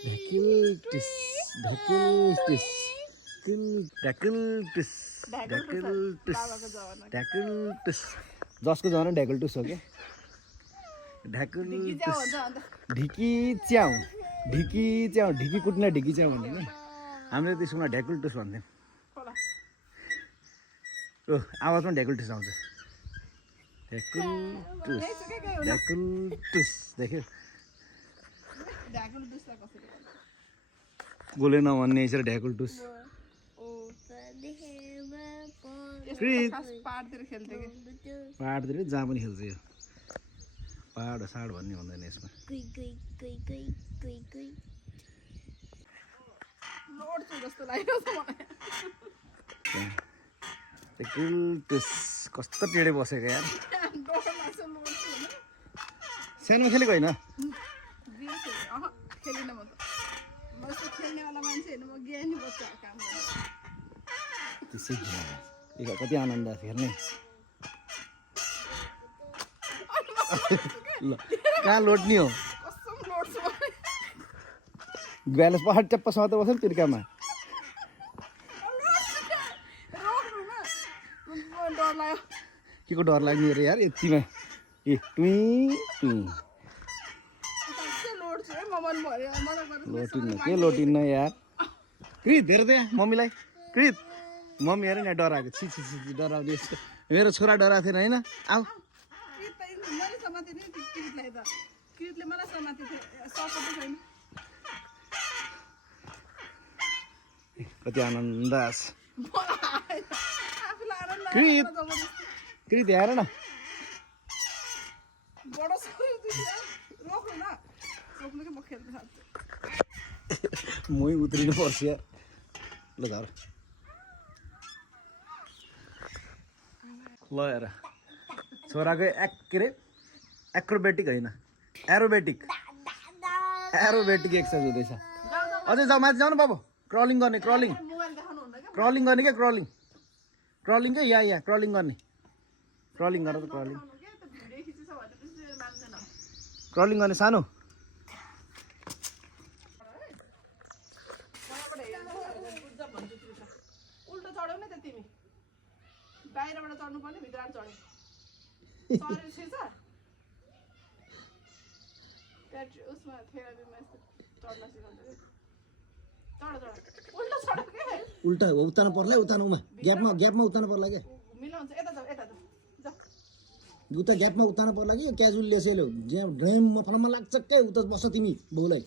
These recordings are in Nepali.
ढ्याकुल्टुस ढ्याकुल्टुस ढ्याकुल्टुस ढ्याकुल्टुस ढ्याकुल्टुस जसको जमाना ढ्याकुल्टुस हो क्या ढ्याकुल्टुस ढिकी च्याउ ढिकी कुट्ने ढिकी च्याउ भन्दैन हामीले त्यसमा ढ्याकुल्टुस भन्थ्यौँ ओ आवाजमा ढ्याकुल्टुस आउँछ ढ्याकुल्टुस ढ्याकुल्टुस देख्यो बोले नभन्ने यसरी ढ्याकुल्टुस पहाडतिर जहाँ पनि खेल्छ यो पहाड साड भन्ने हुँदैन यसमा ढ्याकुल्टुस कस्तो टेढे बसेको यार सानोमा खेलेको होइन त्यसै कति आनन्द हेर्ने ल कहाँ लोट्ने हो ब्यालेन्स पहाड च्याप्पासँग त बस्छ नि तिर्कामा के को डर लाग्ने रे यार यतिमा ए टुई लोटिन्न के लोटिन्न यार कृत हेर त यहाँ मम्मीलाई कृत मम्मी हेर नि डराएको छि डराउने मेरो छोरा डराएको थिएन होइन आऊ कति आनन्द कृत हेर न मै उत्रिनु पर्छ यार ल धर ल हेर छोराको के अरे एक्रोबेटिक होइन एरोबेटिक एक्सर्साइज हुँदैछ अझै जाऊ माथि जाऊ न बाबु क्रलिङ गर्ने क्रलिङ गर्ने क्या क्रलिङ क्या यहाँ क्रलिङ गर्ने क्रलिङ गर त क्रलिङ गर्ने सानो उल्टो चढ्यौ नि त तिमी बाहिरबाट चढ्नु पर्ने भित्रबाट चढ्यौ उसमा थेरापीमा यस्तो चढ्न सिकाउँछ उल्टा उतार्नु पर्ला उतार्नुमा ग्यापमा उतार्नु पर्ला क्या मिलाउँछ यता जाऊ उता ग्यापमा उतार्नु पर्ला कि क्याजुअल लेसेलो जहाँ ड्रेममा फलमा लाग्छ क्या उता बस्छ तिमी बाउलाई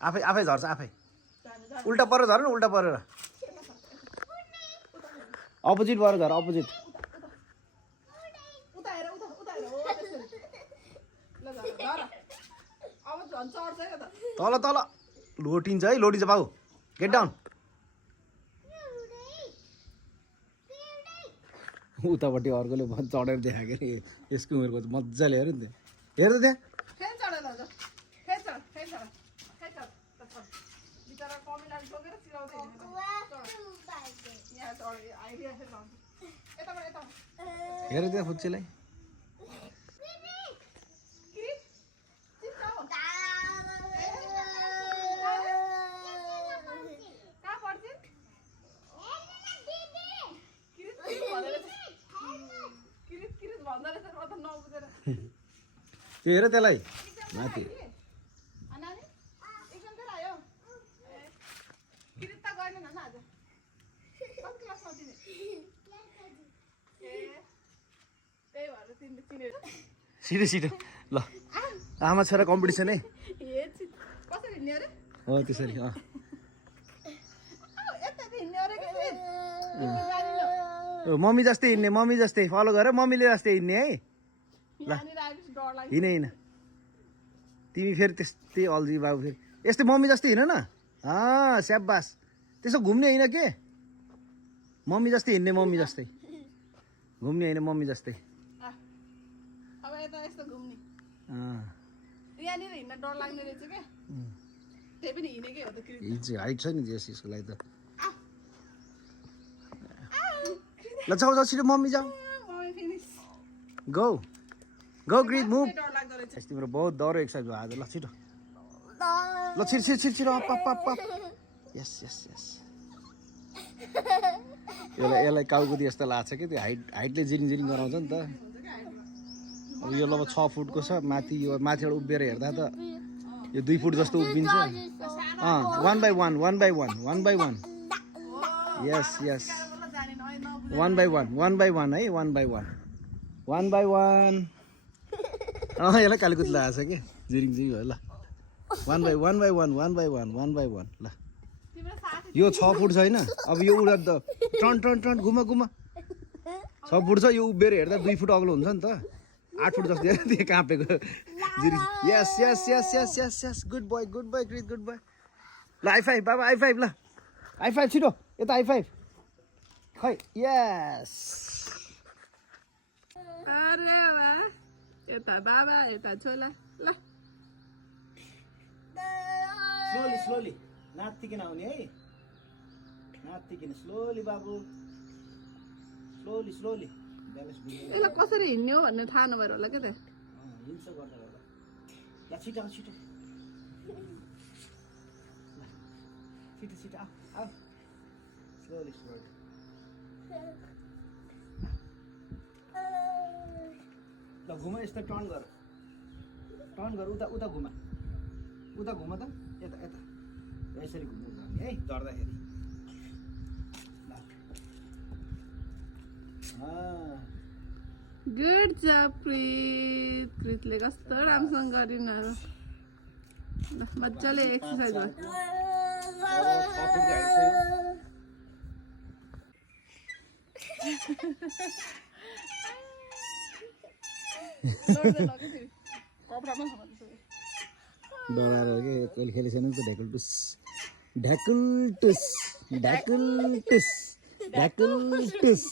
आफै झर्छ आफै उल्टा परेर झर न उल्टा परेर अपोजिट भएर झर अपोजिट तल तल लोटिन्छ है लोटिन्छ बाबु गेट डाउन उतापट्टि अर्कोले चढेर देखाएको अरे यसको उमेरको मजाले हेऱ्यो नि त्यहाँ हेर त त्यहाँ हेर त्यहाँ फुच्चीलाई त्यो हेर त्यसलाई माथि छिटो ल आमा छोरा कम्पिटिसन है हो त्यसरी मम्मी जस्तै हिँड्ने मम्मी जस्तै फलो गरेर मम्मीले जस्तै हिँड्ने है ल हिँड तिमी फेरि त्यस्तै अल्झी बाबु फेरि यस्तै मम्मी जस्तै हिँड न स्याबास त्यसो घुम्ने होइन के मम्मी जस्तै हिँड्ने मम्मी जस्तै घुम्ने होइन मम्मी जस्तै हाइट छ नि यसको लागि त ल जाऊ छिटो मम्मी जाऊ गो ग्रिड मुभ रहेछ तिम्रो बहुत डह्रो एक्सर्साइज भयो आज ल छिटो ल छिटो छिटो छिटो छिटो अप अप अप अप यस यस यस यसलाई काउकुदी जस्तो लाग्छ कि त्यो हाइटले जिरिङ जिरिङ गराउँछ नि त अब यो लगभग 6 फुटको छ माथि यो माथिबाट उभिएर हेर्दा त यो 2 फुट जस्तो उभिन्छ 1 by 1 1 by 1 1 by 1 yes yes 1 by 1 1 by 1 है 1 by 1 1 by 1 यसलाई कालीकुत लगाएको छ कि जिरिङ जिरिङ भयो ल 1 by 1 by 1 1 by 1 1 by 1 ल तिम्रो साथी यो 6 फुट छैन अब यो उडा त टन टन टन घुमा घुमा 6 फुट छ यो उभिएर हेर्दा 2 फुट अग्लो हुन्छ नि त 8 फुट जस्तो त्यो काँपेको जिरिङ yes yes yes yes yes yes good boy Chris good boy ल हाई फाइभ बाबा हाई फाइभ ल हाई फाइभ छिटो यता हाई फाइभ खै यस अरे वाह यता बाबा यता छोला ल स्लोली स्लोली नातिकिन आउने है नातिकिन स्लोली बाबु स्लोली स्लोली ब्यालेन्स यसलाई कसरी हिँड्ने हो भन्ने थाहा नभएर होला क्या त हिंस गर्दा होला ल छिटो छिटो छिटो छिटो आऊ स्लोली स्लोली ल घुमा यस्तो टर्न गर उता उता घुमा त यता यता यसरी घुम्नु जाने है डर्दाखेरि गुड जब प्रितले कस्तो राम्रोसँग गरिन् ल मजाले एक्सर्साइज डराएर के कहिले खेलेको छैन त ढ्याकुलटुस ढ्याकुलटुस ढ्याकुलटुस ढ्याकुलटुस